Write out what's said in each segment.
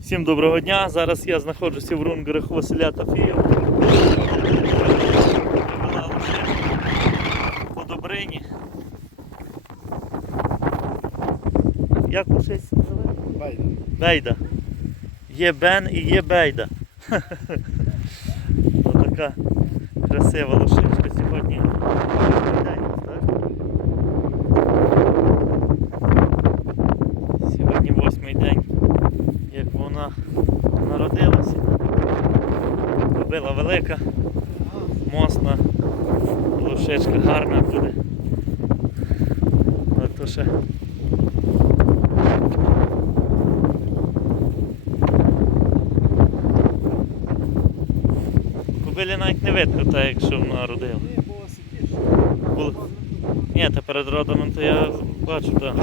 Всім доброго дня. Зараз я знаходжуся в рунгерах Василя Тафієв. По Добрині. Як лишиться називається? Байда. Бейда. Є Бен і є Бейда. Отака красива лошичка сьогодні. День, так? Сьогодні восьмий день, як вона народилася. Була велика, мосна, лошичка гарна буде. Але то ще Кобилі навіть не видно, так якщо вона родила. Ні, було сидіш. Ні, та перед родом то я бачу, так.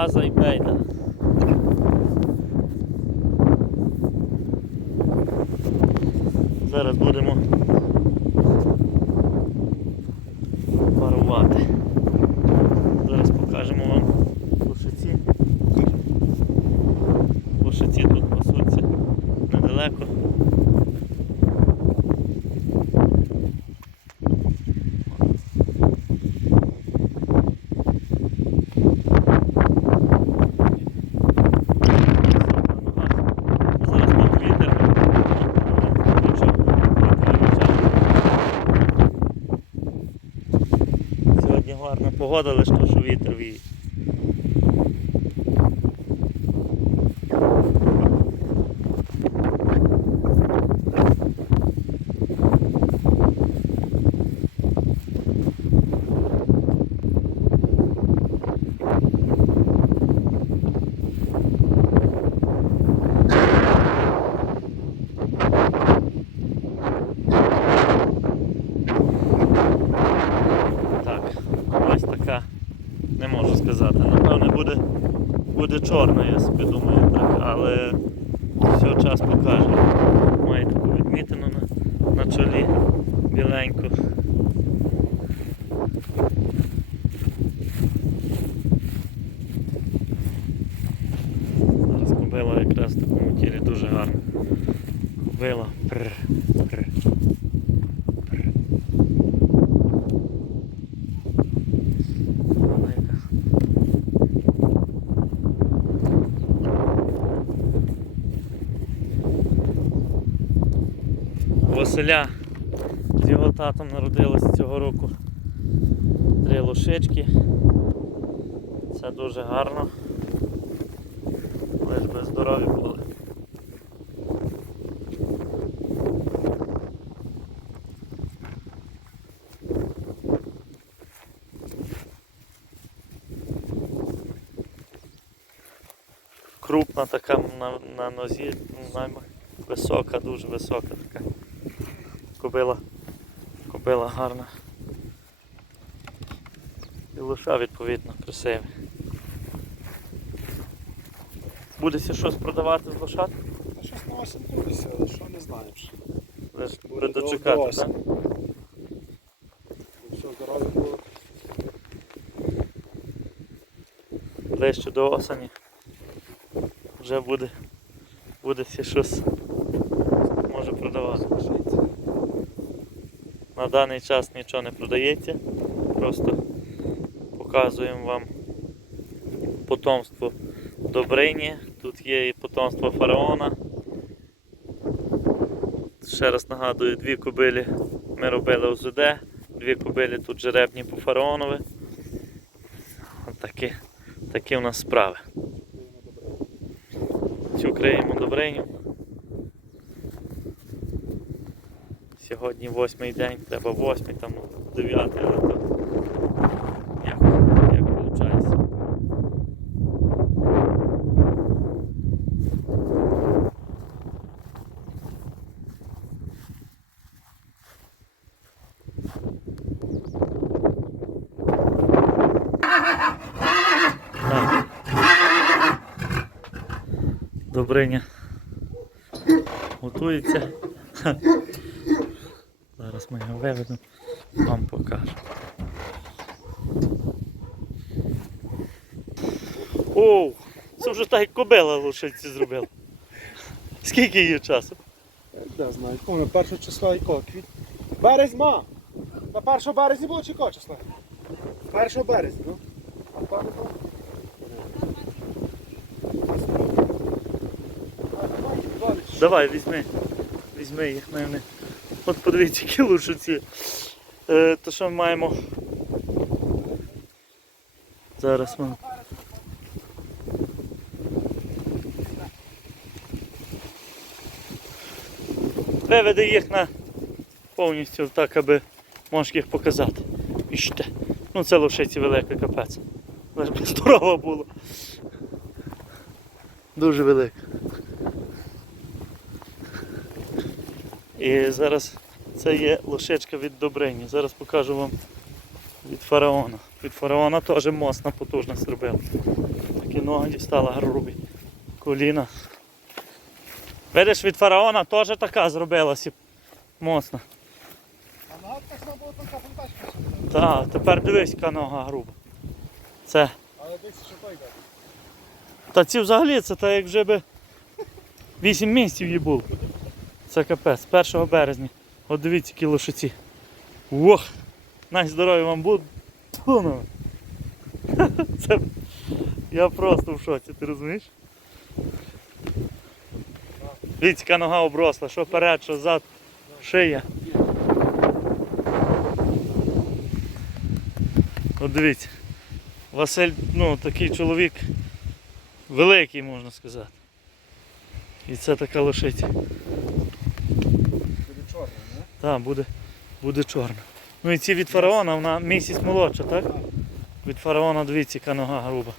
Газа і Бейда. Зараз будемо парувати. Зараз покажемо вам лошиці. Лошиці тут пасуться недалеко. Зараз тут вітер. Нічого, Сьогодні гарна погода, лише що вітер віє. Так, ось така, не можу сказати. Напевне буде, буде чорна, я собі думаю, так, але все час покаже. Має таку відмітину на, на чолі біленьку. Зараз кобила якраз в такому тілі дуже гарна. Кобила. Прр, прр. Велика. У Василя з його татом народилось цього року три лошички. Це дуже гарно. Лиш би здорові були. крупна така на, на нозі, найма- висока, дуже висока. Кобила. Кобила гарна. І лоша відповідно красивий. Будеться щось продавати з лошад? Щось на осінь будеться, але що не знаю. ще. Лиш Буде дочекати, так? Якщо здорові будуть, Ближче до осені. Вже буде, буде ще щось може продавати. На даний час нічого не продається. Просто показуємо вам потомство Добрині. Тут є і потомство фараона. Ще раз нагадую, дві кобилі ми робили ОЗД, дві кобилі тут жеребні по фараонові. Такі, такі у нас справи. Цю криємо Добриню. Сьогодні восьмий день, треба восьмий, там дев'ятий, але то як, як виходить. Добриня готується. Зараз ми його виведемо, вам покажу. Оу, це вже так як кобила лошиці зробила. Скільки її часу? Де знаю, коли першого числа якого? Квіт... Березь, ма! На 1 березня було чи якого числа? 1 березня, ну. А пане було? Давай, візьми. Візьми їх, мене. От подивіться, які лошиці. Е, то що ми маємо? Зараз ми. Виведи їх на повністю так, аби можеш їх показати. Іще. Ну це лошиці велика капець. Лиш би здорова була. Дуже велика. І зараз це є лошечка від Добрині. Зараз покажу вам від фараона. Від фараона теж моцна потужна зробила. Такі ноги дістала грубі. Коліна. Видиш, від фараона теж така зробилася. Моцна. А нагадка сама була така фантастика. Так, тепер дивись, яка нога груба. Це. Але дивіться, що той йде. Та ці взагалі це так як вже би 8 місяців їй було. Це капець, 1 березня. От дивіться, які лошиці. Ох! Най здоров'я вам буде. Ну. Це... Я просто в шоці, ти розумієш? Дивіться, яка нога обросла, що перед, що зад, шия. От дивіться. Василь, ну, такий чоловік великий, можна сказати. І це така лошиця. Буде чорний, не? Так, буде, буде чорна. Ну і ці від фараона, вона місяць молодша, так? Від фараона дивіться, яка нога груба.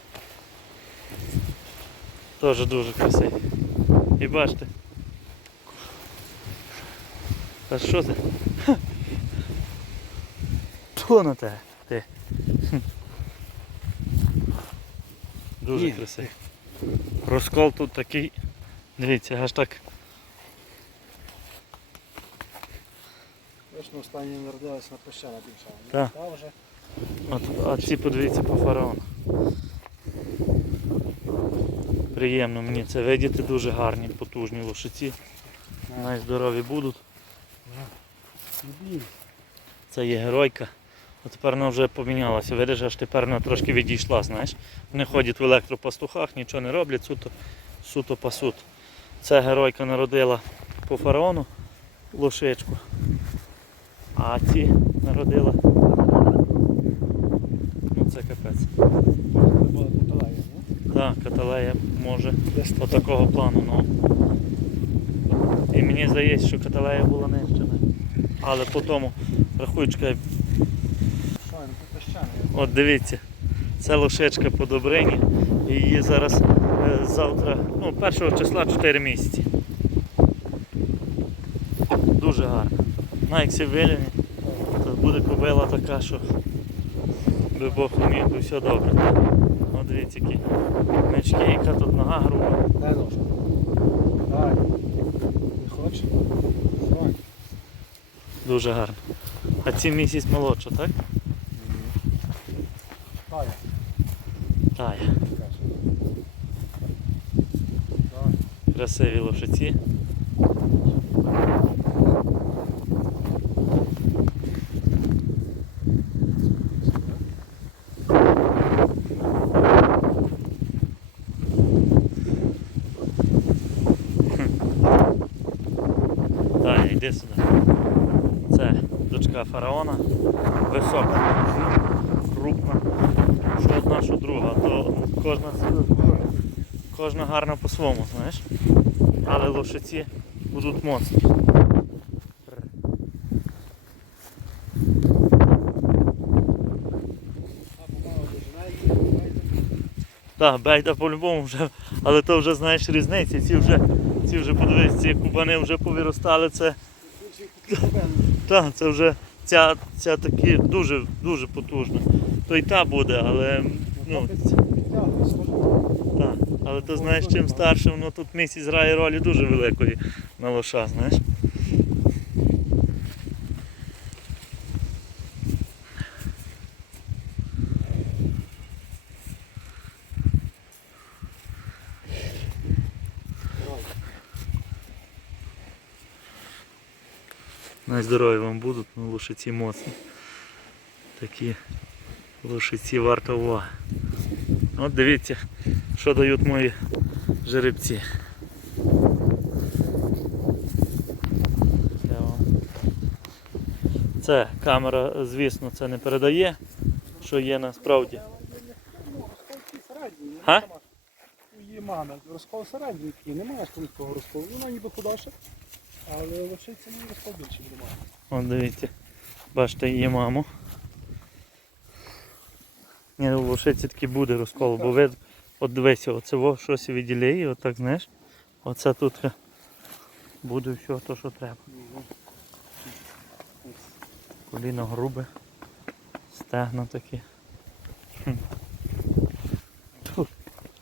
Теж дуже красиві. І бачите. Та що це? Тьфу на те. Ти. Дуже Ні. красивий. Розкол тут такий. Дивіться, аж так. Ж на останній народилися на пещера більше. Так. Та вже. От, а ці подивіться по фараону. Приємно мені це видіти, дуже гарні, потужні лошиці. Найздорові будуть. Це є геройка. А тепер вона вже помінялася. Видиш, аж тепер вона трошки відійшла, знаєш. Вони ходять в електропастухах, нічого не роблять, суто, суто пасуть. Це геройка народила по фараону лошичку. А ці народила. Ну це капець. Так, каталея може Десь тут. отакого плану, ну. І мені здається, що каталея була нижче. Але по тому, рахуючка, ну от дивіться, це лошечка по Добрині. І її зараз е, завтра, ну, 1 числа 4 місяці. Дуже гарно. На як виліні, то буде кобила така, що би Бог умів, би все добре. От дивіться, які мечки, яка тут нога груба. Дай ножку. Давай. Не хочеш? Дуже гарно. А ці місяць молодша, так? Тая. Тая. Красиві лошиці. Так, йди сюди. Це дочка фараона. Висока, крупна. Що одна, що друга, то кожна Кожна гарна по-своєму, знаєш. Але лошиці будуть моцні. Так, бейда по-любому вже, але то вже знаєш різниці. Ці вже, ці вже подивись, ці кубани вже повиростали. Це, Та, це вже ця, ця такі дуже, дуже потужна. То й та буде, але ну, та, але то знаєш, чим старше, воно тут місяць грає ролі дуже великої на лоша, знаєш. Здоров'я вам будуть, ну лошиці моцні. Такі лошиці варто уваги. От дивіться, що дають мої жеребці. Це, камера, звісно, це не передає, що є насправді. Середній. Її мама. Розкол середній немає швидкого розколу. Вона ніби худоша, але лишиться мені розкол немає. От дивіться, бачите, її маму. Ні, у лошиці таки буде розкол, бо ви от дивися, оце во щось відділяє, отак, знаєш. Оце тут буде все то, що треба. Коліно грубе, стегна такі.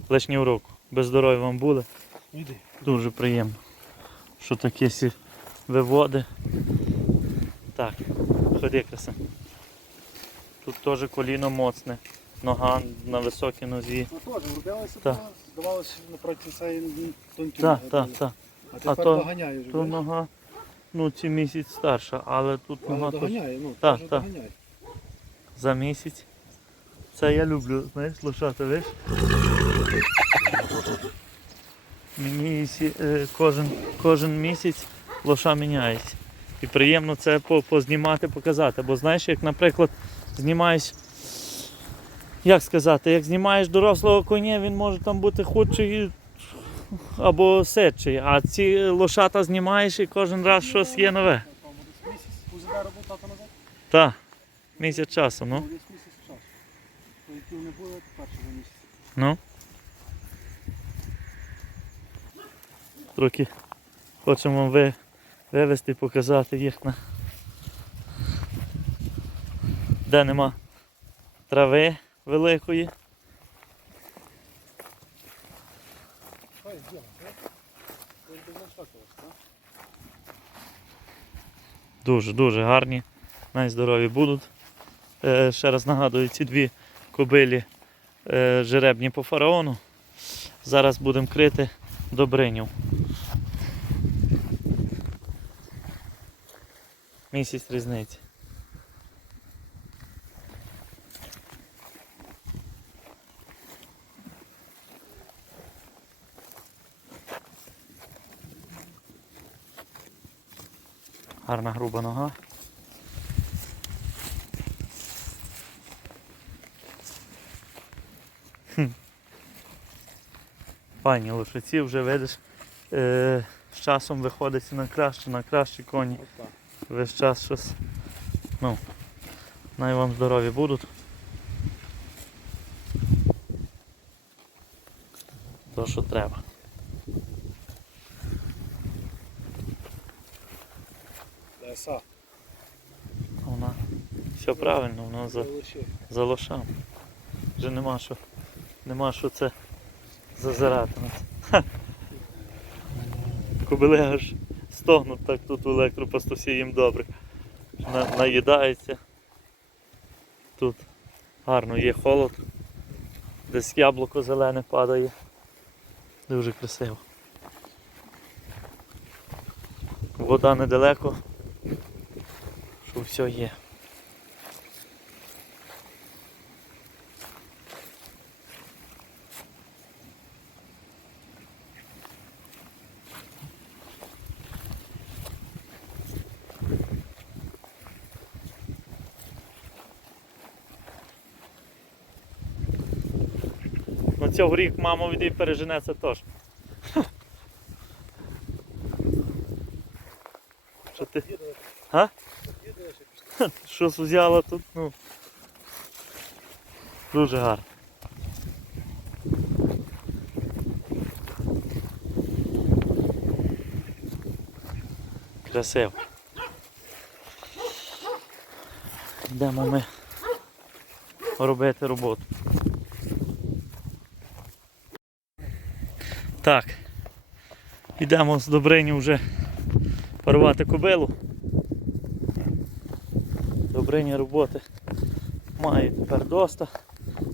Лишній урок. Без здоров'я вам буде. Дуже приємно, що такі сі виводи. Так, ходи краса. Тут теж коліно моцне, нога на високій нозі. Ну теж, врубялася, Так. здавалося, напроти цієї тонкі Так, ноги так, так. А тепер то- доганяє вже. То бачиш? нога, ну ці місяць старша, але тут Але нога доганяє, ну, Так, теж так. доганяє. за місяць. Це я люблю, знаєш, лошата, видиш? Мені е, кожен, кожен місяць лоша міняється. І приємно це познімати, показати. Бо знаєш, як, наприклад, знімаєш, як сказати, як знімаєш дорослого коня, він може там бути худший або сидчий. А ці лошата знімаєш і кожен раз щось є нове. Так, місяць часу, ну. Місяць часу. То які не було, то перший за місяць. Ну. Трохи хочемо вам ви, вивезти, показати їх на. Де нема трави великої. Ой, діло, так? Це ж без нашатого, так? Дуже, дуже гарні. Найздорові будуть. Е, ще раз нагадую, ці дві кобилі е, жеребні по фараону. Зараз будемо крити добриню. Місяць різниці. Гарна груба нога. Хм. Пані лошиці вже видиш, е, з часом виходить на краще, на кращі коні. Весь час щось. Ну, най вам здорові будуть. То, що треба. Леса. Вона все правильно, вона за, за лошам. Вже нема що, нема що це зазирати. на це. Ха. Кобили аж стогнуть так тут в електропастусі їм добре. На, наїдається. Тут гарно є холод. Десь яблуко зелене падає. Дуже красиво. Вода недалеко. Що все є. Цього рік мама від пережене це теж. Що ти? Га? Що взяла тут, ну. Дуже гарно. Красиво. Йдемо ми робити роботу. Так. Йдемо з Добрині вже порвати кобилу. Добриня роботи має тепер доста.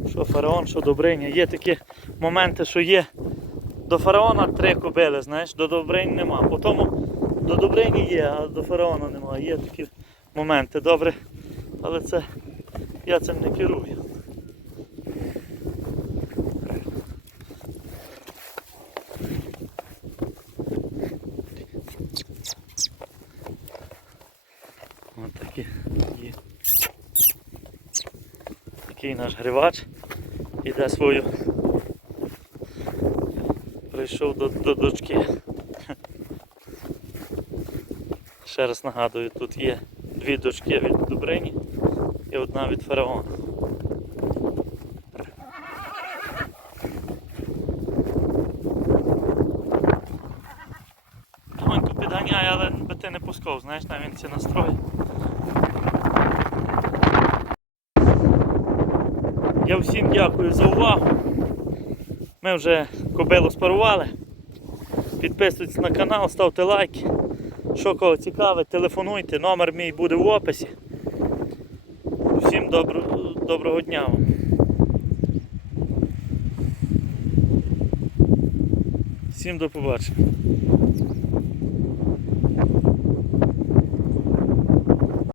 Що фараон, що Добриня. Є такі моменти, що є до фараона три кобили, знаєш, до Добрині нема. По тому до Добрині є, а до фараона немає. Є такі моменти, добре. Але це я цим не керую. Ось такі є. Такий наш гривач іде свою. Прийшов до, до дочки. Ще раз нагадую, тут є дві дочки від Добрині і одна від фараона. Тонько підганяє, але ти не пускав, знаєш, там він ці настрої. Я всім дякую за увагу. Ми вже кобилу спарували. Підписуйтесь на канал, ставте лайки. Що кого цікавить, телефонуйте, номер мій буде в описі. Всім добро, доброго дня вам. Всім до побачення.